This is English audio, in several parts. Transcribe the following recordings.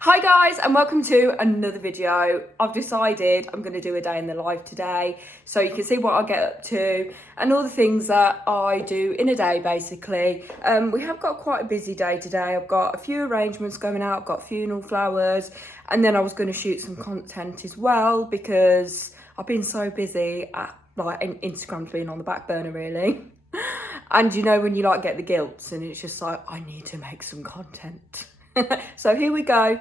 Hi guys, and welcome to another video. I've decided I'm going to do a day in the life today, so you can see what I get up to and all the things that I do in a day basically. We have got quite a busy day today. I've got a few arrangements going out, I've got funeral flowers, and then I was going to shoot some content as well because I've been so busy Instagram's been on the back burner really. And you know when you get the guilt and it's just like, I need to make some content. So here we go.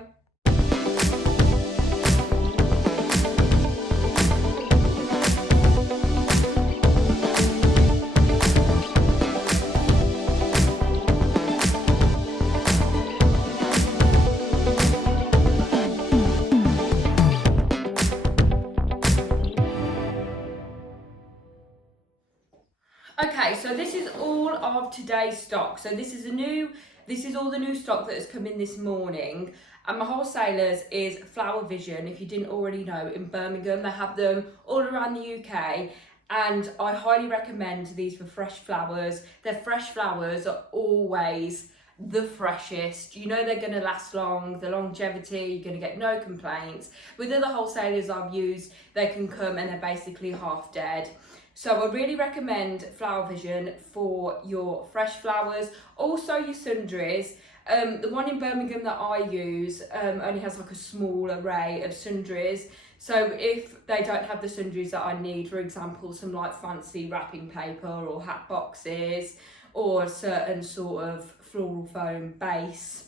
Okay, so this is all of today's stock. So this is all the new stock that has come in this morning. And my wholesalers is Flower Vision. If you didn't already know, in Birmingham, they have them all around the UK. And I highly recommend these for fresh flowers. Their fresh flowers are always the freshest. You know they're going to last long, the longevity, you're going to get no complaints. With other wholesalers I've used, they can come and they're basically half dead. So I really recommend Flower Vision for your fresh flowers, also your sundries. The one in Birmingham that I use only has like a small array of sundries. So if they don't have the sundries that I need, for example, some like fancy wrapping paper or hat boxes or a certain sort of floral foam base,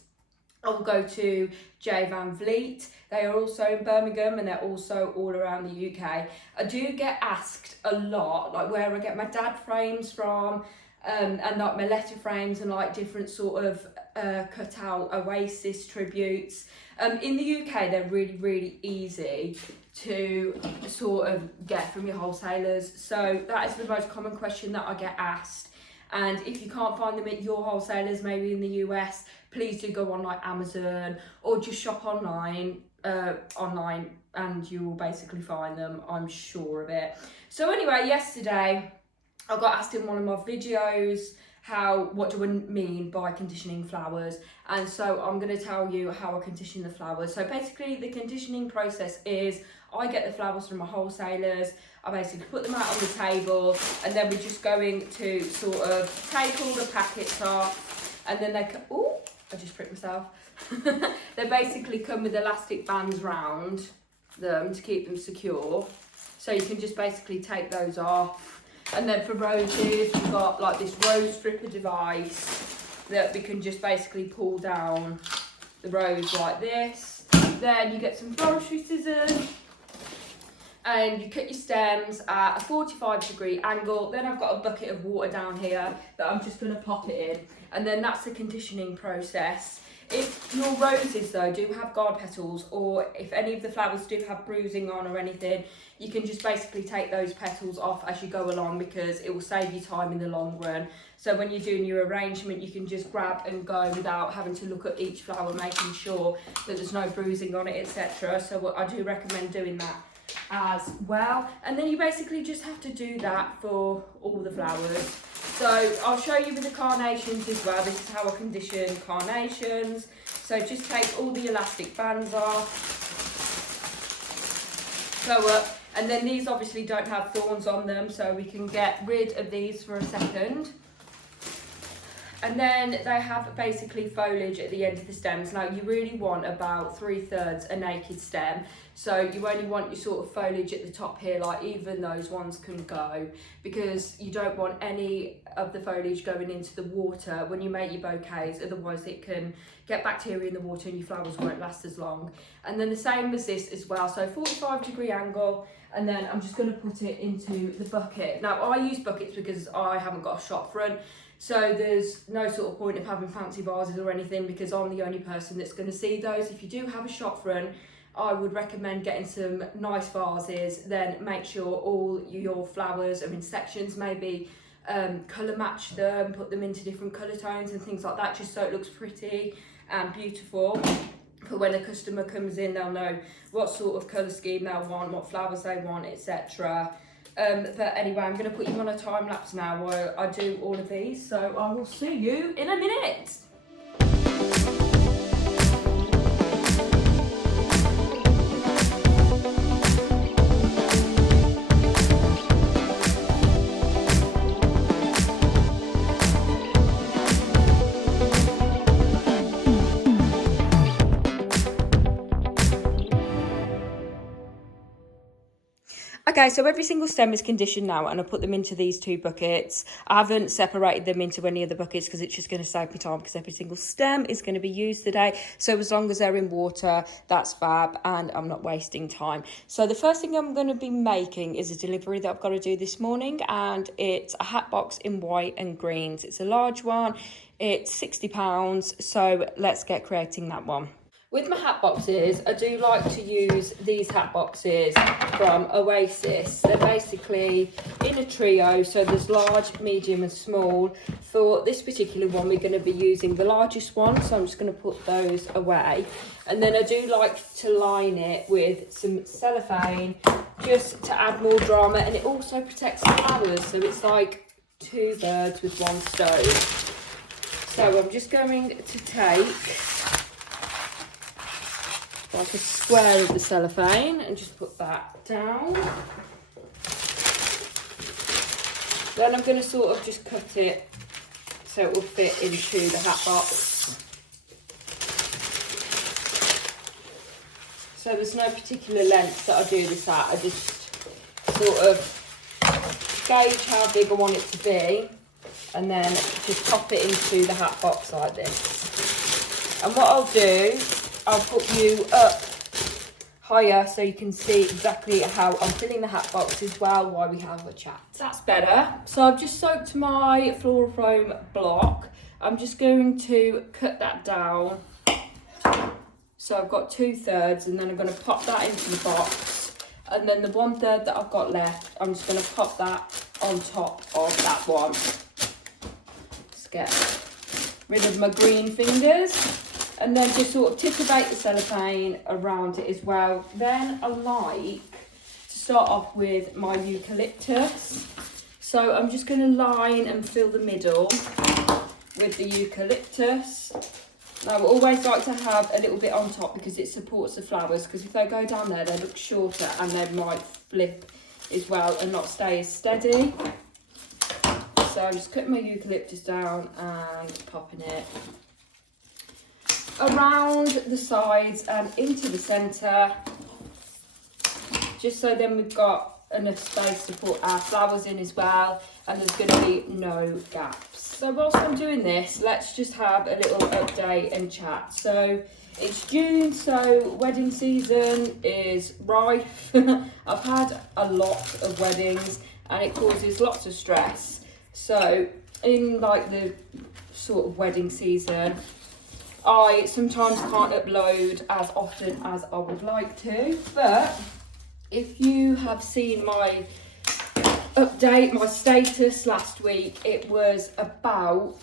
I'll go to J Van Vliet. They are also in Birmingham and they're also all around the UK. I do get asked a lot, like where I get my dad frames from, and like my letter frames and like different sort of cut out Oasis tributes. In the UK, they're really, really easy to sort of get from your wholesalers. So that is the most common question that I get asked. And if you can't find them at your wholesalers, maybe in the US, please do go on like Amazon or just shop online and you will basically find them, I'm sure of it. So anyway, yesterday I got asked in one of my videos what do I mean by conditioning flowers, and so I'm going to tell you how I condition the flowers. So basically the conditioning process is I get the flowers from my wholesalers, I basically put them out on the table, and then we're just going to sort of take all the packets off, and then I just pricked myself. They basically come with elastic bands round them to keep them secure. So you can just basically take those off. And then for roses, we've got like this rose stripper device that we can just basically pull down the rose like this. Then you get some floristry scissors and you cut your stems at a 45-degree angle. Then I've got a bucket of water down here that I'm just going to pop it in. And then that's the conditioning process. If your roses though do have guard petals, or if any of the flowers do have bruising on or anything, you can just basically take those petals off as you go along, because it will save you time in the long run. So when you're doing your arrangement, you can just grab and go without having to look at each flower, making sure that there's no bruising on it, etc. So I do recommend doing that as well. And then you basically just have to do that for all the flowers. So I'll show you with the carnations as well. This is how I condition carnations. So just take all the elastic bands off, go up, and then these obviously don't have thorns on them, so we can get rid of these for a second. And then they have basically foliage at the end of the stems. Now you really want about 3/3 a naked stem. So you only want your sort of foliage at the top here, like even those ones can go, because you don't want any of the foliage going into the water when you make your bouquets, otherwise it can get bacteria in the water and your flowers won't last as long. And then the same as this as well, so 45-degree angle, and then I'm just going to put it into the bucket. Now I use buckets because I haven't got a shop front. So there's no sort of point of having fancy vases or anything, because I'm the only person that's going to see those. If you do have a shop front, I would recommend getting some nice vases. Then make sure all your flowers are in sections, maybe colour match them, put them into different colour tones and things like that, just so it looks pretty and beautiful. But when a customer comes in, they'll know what sort of colour scheme they want, what flowers they want, etc. But anyway, I'm going to put you on a time lapse now where I do all of these. So I will see you in a minute. Okay, so every single stem is conditioned now, and I put them into these 2 buckets. I haven't separated them into any other buckets because it's just going to save me time, because every single stem is going to be used today. So as long as they're in water, that's fab, and I'm not wasting time. So the first thing I'm going to be making is a delivery that I've got to do this morning, and it's a hat box in white and greens. It's a large one. It's £60, so let's get creating that one. With my hat boxes, I do like to use these hat boxes from Oasis. They're basically in a trio, so there's large, medium and small. For this particular one, we're going to be using the largest one, so I'm just going to put those away. And then I do like to line it with some cellophane, just to add more drama, and it also protects the flowers, so it's like 2 birds with 1 stone. So I'm just going to take like a square of the cellophane and just put that down. Then I'm going to sort of just cut it so it will fit into the hat box. So there's no particular length that I do this at. I just sort of gauge how big I want it to be, and then just pop it into the hat box like this. And what I'll do, I'll put you up higher so you can see exactly how I'm filling the hat box as well while we have a chat. That's better. So I've just soaked my floral foam block. I'm just going to cut that down. So I've got 2/3, and then I'm going to pop that into the box. And then the 1/3 that I've got left, I'm just going to pop that on top of that one. Just get rid of my green fingers. And then just sort of tipulate the cellophane around it as well. Then I like to start off with my eucalyptus. So I'm just going to line and fill the middle with the eucalyptus. Now I always like to have a little bit on top because it supports the flowers, because if they go down there they look shorter and they might flip as well and not stay as steady. So I'm just cutting my eucalyptus down and popping it around the sides and into the centre, just so then we've got enough space to put our flowers in as well, and there's going to be no gaps. So whilst I'm doing this, let's just have a little update and chat. So it's June, so wedding season is rife. I've had a lot of weddings and it causes lots of stress. So in like the sort of wedding season, I sometimes can't upload as often as I would like to, but if you have seen my update, my status last week, it was about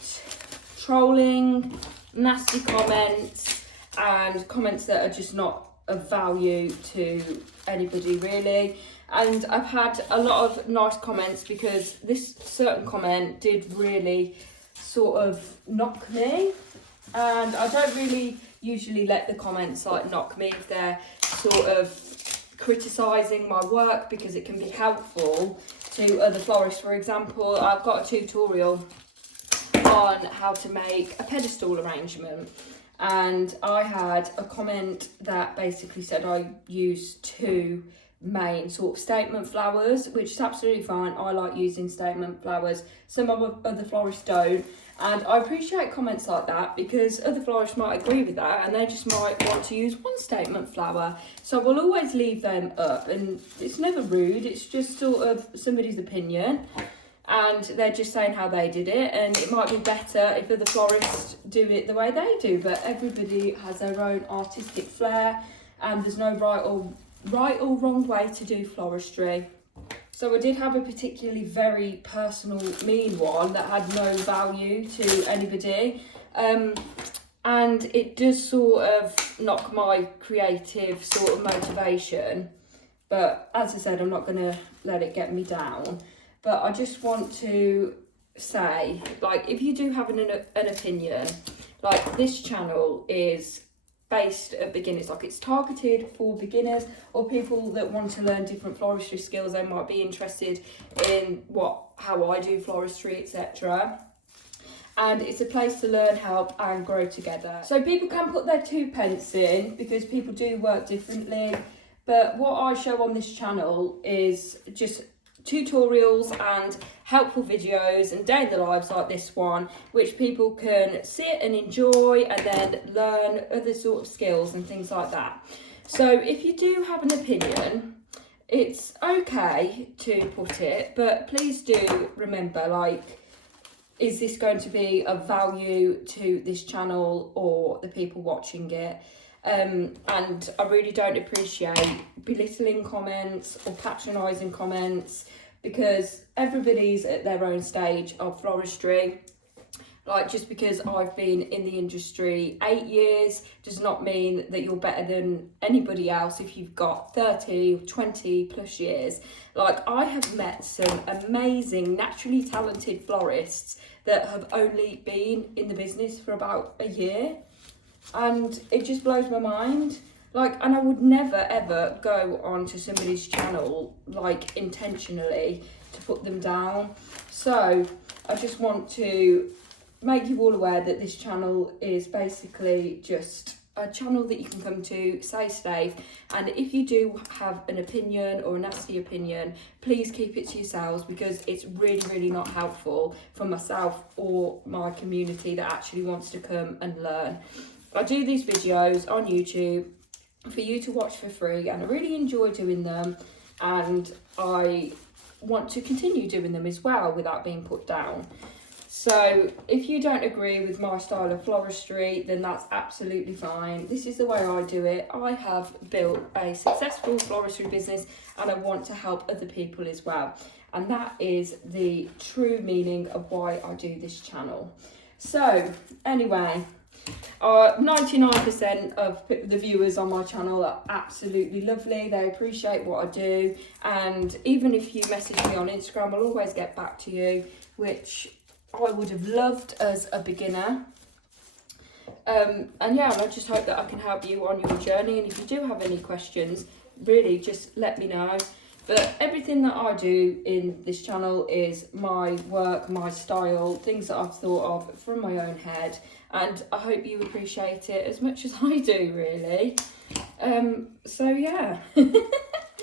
trolling, nasty comments, and comments that are just not of value to anybody really. And I've had a lot of nice comments, because this certain comment did really sort of knock me. And I don't really usually let the comments like knock me if they're sort of criticising my work, because it can be helpful to other florists. For example, I've got a tutorial on how to make a pedestal arrangement, and I had a comment that basically said I use 2 main sort of statement flowers, which is absolutely fine. I like using statement flowers. Some other florists don't. And I appreciate comments like that, because other florists might agree with that and they just might want to use 1 statement flower. So we'll always leave them up, and it's never rude, it's just sort of somebody's opinion and they're just saying how they did it, and it might be better if other florists do it the way they do, but everybody has their own artistic flair and there's no right or wrong way to do floristry. So I did have a particularly very personal, mean one that had no value to anybody. And it does sort of knock my creative sort of motivation. But as I said, I'm not going to let it get me down. But I just want to say, like, if you do have an opinion, like, this channel is based at beginners, like it's targeted for beginners or people that want to learn different floristry skills. They might be interested in how I do floristry, etc. And it's a place to learn, help and grow together. So people can put their 2 pence in, because people do work differently. But what I show on this channel is just tutorials and helpful videos and day in the lives like this one, which people can sit and enjoy and then learn other sort of skills and things like that. So if you do have an opinion, it's okay to put it, but please do remember, like, is this going to be of value to this channel or the people watching it? And I really don't appreciate belittling comments or patronising comments, because everybody's at their own stage of floristry. Like, just because I've been in the industry 8 years does not mean that you're better than anybody else if you've got 30 or 20 plus years. Like, I have met some amazing, naturally talented florists that have only been in the business for about a year. And it just blows my mind. Like, and I would never ever go onto somebody's channel, like, intentionally to put them down. So I just want to make you all aware that this channel is basically just a channel that you can come to, stay safe, and if you do have an opinion or a nasty opinion, please keep it to yourselves, because it's really not helpful for myself or my community that actually wants to come and learn. I do these videos on YouTube for you to watch for free, and I really enjoy doing them, and I want to continue doing them as well without being put down. So if you don't agree with my style of floristry, then that's absolutely fine. This is the way I do it. I have built a successful floristry business and I want to help other people as well. And that is the true meaning of why I do this channel. So anyway, 99% of the viewers on my channel are absolutely lovely. They appreciate what I do. And even if you message me on Instagram, I'll always get back to you, which I would have loved as a beginner. And yeah, I just hope that I can help you on your journey. And if you do have any questions, really just let me know. But everything that I do in this channel is my work, my style, things that I've thought of from my own head. And I hope you appreciate it as much as I do, really. So yeah.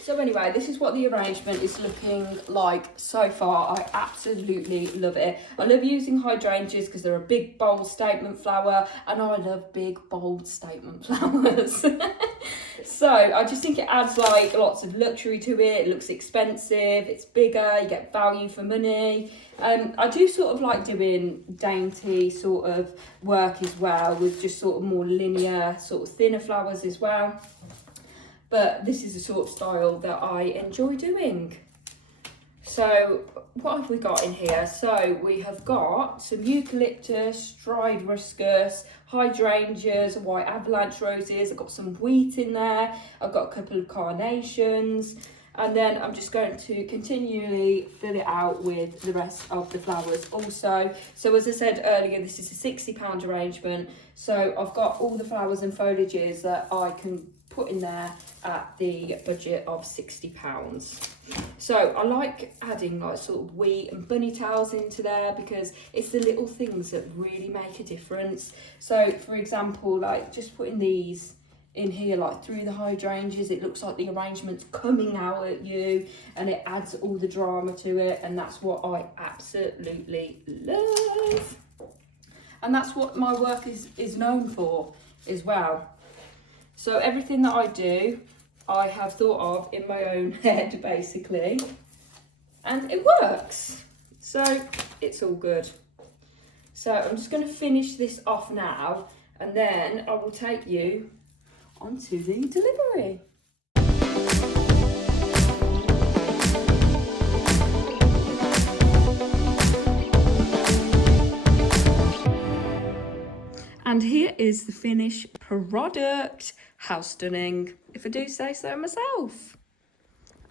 So anyway, this is what the arrangement is looking like so far. I absolutely love it. I love using hydrangeas because they're a big, bold statement flower, and I love big, bold statement flowers. So I just think it adds like lots of luxury to it. It looks expensive, it's bigger, you get value for money. I do sort of like doing dainty sort of work as well, with just sort of more linear, sort of thinner flowers as well. But this is the sort of style that I enjoy doing. So what have we got in here? So we have got some eucalyptus, dried ruscus, hydrangeas, white avalanche roses. I've got some wheat in there. I've got a couple of carnations. And then I'm just going to continually fill it out with the rest of the flowers also. So as I said earlier, this is a £60 arrangement. So I've got all the flowers and foliages that I can put in there at the budget of £60. So I like adding like sort of wheat and bunny tails into there, because it's the little things that really make a difference. So for example, like just putting these in here, like through the hydrangeas, it looks like the arrangement's coming out at you, and it adds all the drama to it, and that's what I absolutely love. And that's what my work is known for as well. So everything that I do, I have thought of in my own head, basically, and it works. So it's all good. So I'm just going to finish this off now, and then I will take you onto the delivery. And here is the finished product. How stunning, if I do say so myself.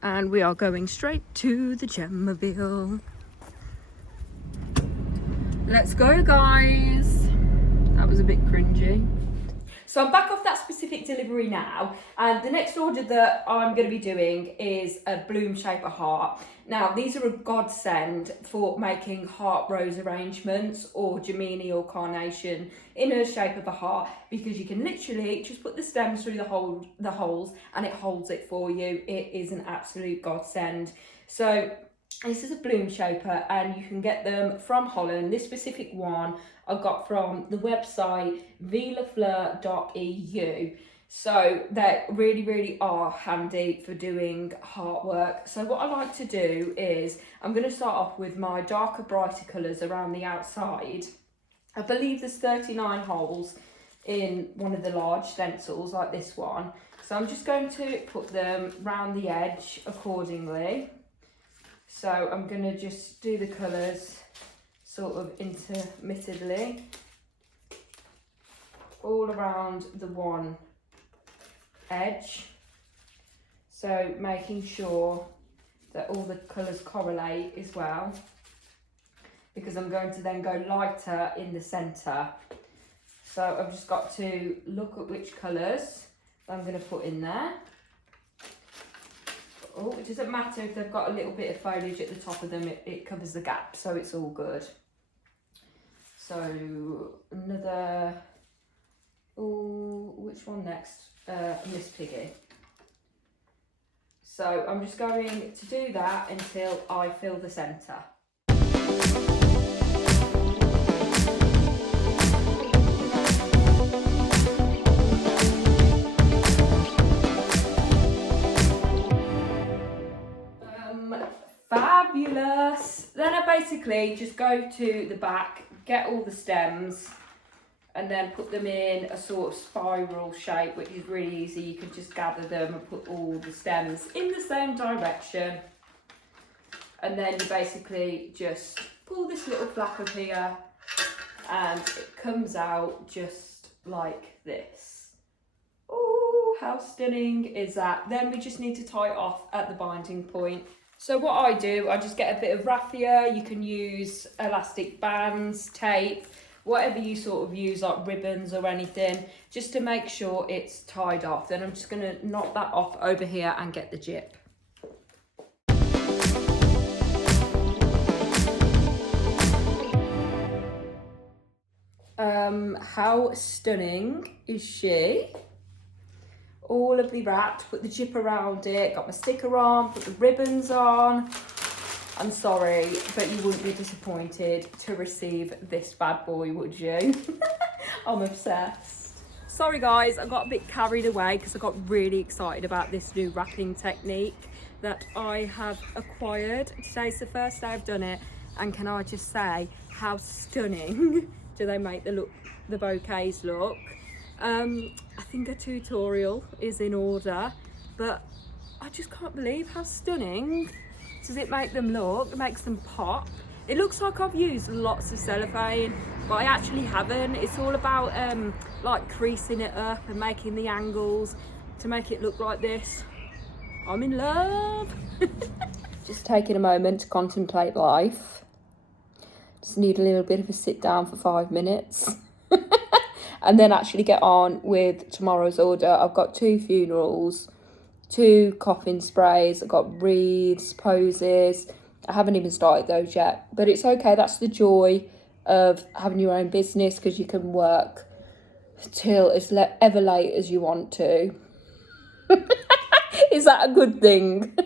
And we are going straight to the Gemmobile. Let's go, guys. That was a bit cringy. So I'm back off that specific delivery now, and the next order that I'm going to be doing is a bloom shaper heart. Now these are a godsend for making heart rose arrangements or gemini or carnation in a shape of a heart, because you can literally just put the stems through the holes and it holds it for you. It is an absolute godsend. So this is a bloom shaper and you can get them from Holland. This specific one I got from the website vilafleur.eu. So they really are handy for doing heart work. So what I like to do is I'm going to start off with my darker, brighter colours around the outside. I believe there's 39 holes in one of the large stencils like this one. So I'm just going to put them round the edge accordingly. So I'm going to just do the colours sort of intermittently all around the one edge. So making sure that all the colours correlate as well, because I'm going to then go lighter in the centre. So I've just got to look at which colours I'm going to put in there. Oh, it doesn't matter if they've got a little bit of foliage at the top of them, it covers the gap, so it's all good. So another, oh, which one next? Miss Piggy. So I'm just going to do that until I fill the centre. Fabulous. Then I basically just go to the back, get all the stems, and then put them in a sort of spiral shape, which is really easy. You can just gather them and put all the stems in the same direction. And then you basically just pull this little flap up here and it comes out just like this. Oh, how stunning is that? Then we just need to tie it off at the binding point. So what I do, I just get a bit of raffia. You can use elastic bands, tape, whatever you sort of use, like ribbons or anything, just to make sure it's tied off. Then I'm just going to knock that off over here and get the jip. How stunning is she? All lovely wrapped, put the jip around it, got my sticker on, put the ribbons on. I'm sorry, but you wouldn't be disappointed to receive this bad boy, would you? I'm obsessed. Sorry guys, I got a bit carried away because I got really excited about this new wrapping technique that I have acquired. Today's the first day I've done it, and can I just say how stunning do they make the bouquets look. I think a tutorial is in order, but I just can't believe how stunning does it make them look. It makes them pop. It looks like I've used lots of cellophane, but I actually haven't. It's all about like creasing it up and making the angles to make it look like this. I'm in love. Just taking a moment to contemplate life. Just need a little bit of a sit down for 5 minutes. And then actually get on with tomorrow's order. I've got 2 funerals, 2 coffin sprays, I've got wreaths, posies. I haven't even started those yet, but it's okay. That's the joy of having your own business, because you can work till as ever late as you want to. Is that a good thing?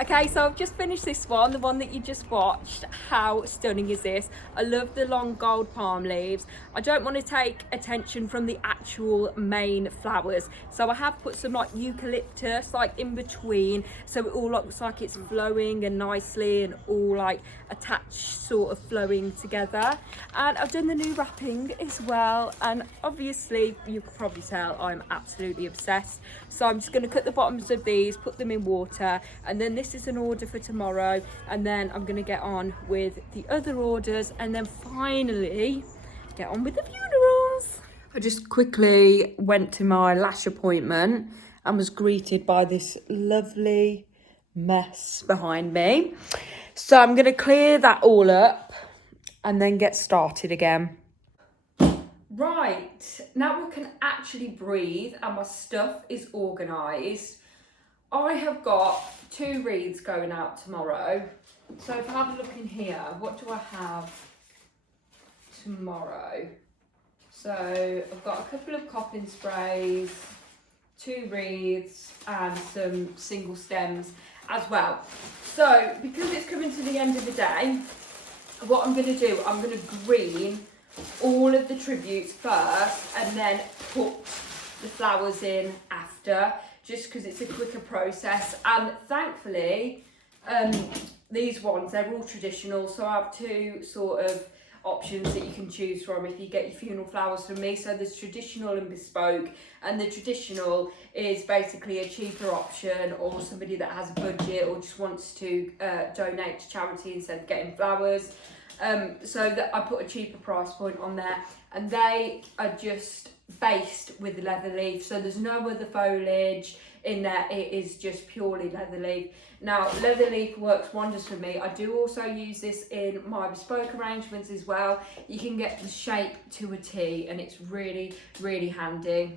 Okay, so I've just finished this one, the one that you just watched. How stunning is this? I love the long gold palm leaves. I don't want to take attention from the actual main flowers, so I have put some like eucalyptus like in between, so it all looks like it's flowing and nicely and all like attached, sort of flowing together. And I've done the new wrapping as well, and obviously you can probably tell I'm absolutely obsessed. So I'm just going to cut the bottoms of these, put them in water, and then this is an order for tomorrow, and then I'm going to get on with the other orders, and then finally get on with the funerals. I just quickly went to my lash appointment and was greeted by this lovely mess behind me. So I'm going to clear that all up and then get started again. Right, now we can actually breathe and my stuff is organised. I have got 2 wreaths going out tomorrow. So if I have a look in here, what do I have tomorrow? So I've got a couple of coffin sprays, 2 wreaths and some single stems as well. So because it's coming to the end of the day, what I'm going to do, I'm going to green all of the tributes first and then put the flowers in after, just because it's a quicker process. And thankfully these ones, they're all traditional, so I have 2 sort of options that you can choose from if you get your funeral flowers from me. So there's traditional and bespoke, and the traditional is basically a cheaper option, or somebody that has a budget or just wants to donate to charity instead of getting flowers. So that I put a cheaper price point on there, and they are just based with the leather leaf, so there's no other foliage in there, it is just purely leather leaf. Now leather leaf works wonders for me. I do also use this in my bespoke arrangements as well. You can get the shape to a T and it's really, really handy.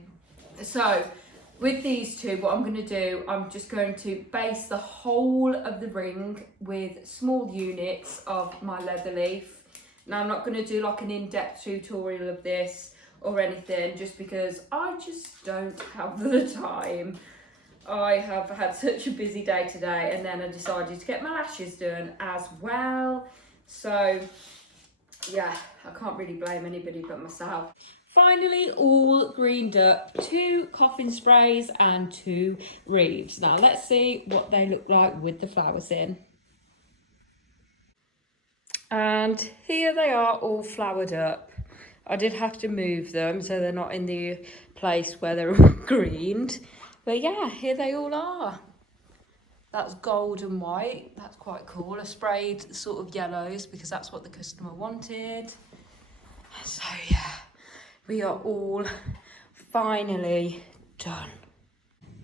So with these 2, what I'm going to do, I'm just going to base the whole of the ring with small units of my leather leaf. Now I'm not going to do like an in-depth tutorial of this or anything, just because I just don't have the time. I have had such a busy day today, and then I decided to get my lashes done as well. So yeah, I can't really blame anybody but myself. Finally all greened up, 2 coffin sprays and 2 wreaths. Now let's see what they look like with the flowers in. And here they are all flowered up. I did have to move them so they're not in the place where they're all greened. But yeah, here they all are. That's gold and white. That's quite cool. I sprayed sort of yellows because that's what the customer wanted. So yeah, we are all finally done.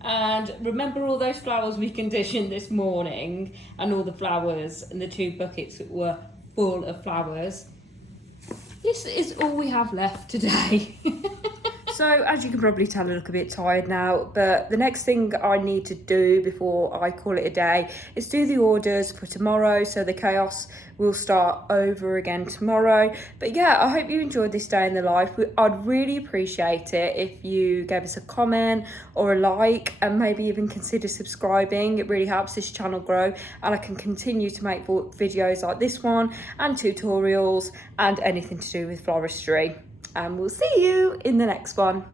And remember all those flowers we conditioned this morning, and all the flowers and the 2 buckets that were full of flowers? This is all we have left today. So as you can probably tell, I look a bit tired now, but the next thing I need to do before I call it a day is do the orders for tomorrow, so the chaos will start over again tomorrow. But yeah, I hope you enjoyed this day in the life. I'd really appreciate it if you gave us a comment or a like, and maybe even consider subscribing. It really helps this channel grow, and I can continue to make videos like this one and tutorials and anything to do with floristry. And we'll see you in the next one.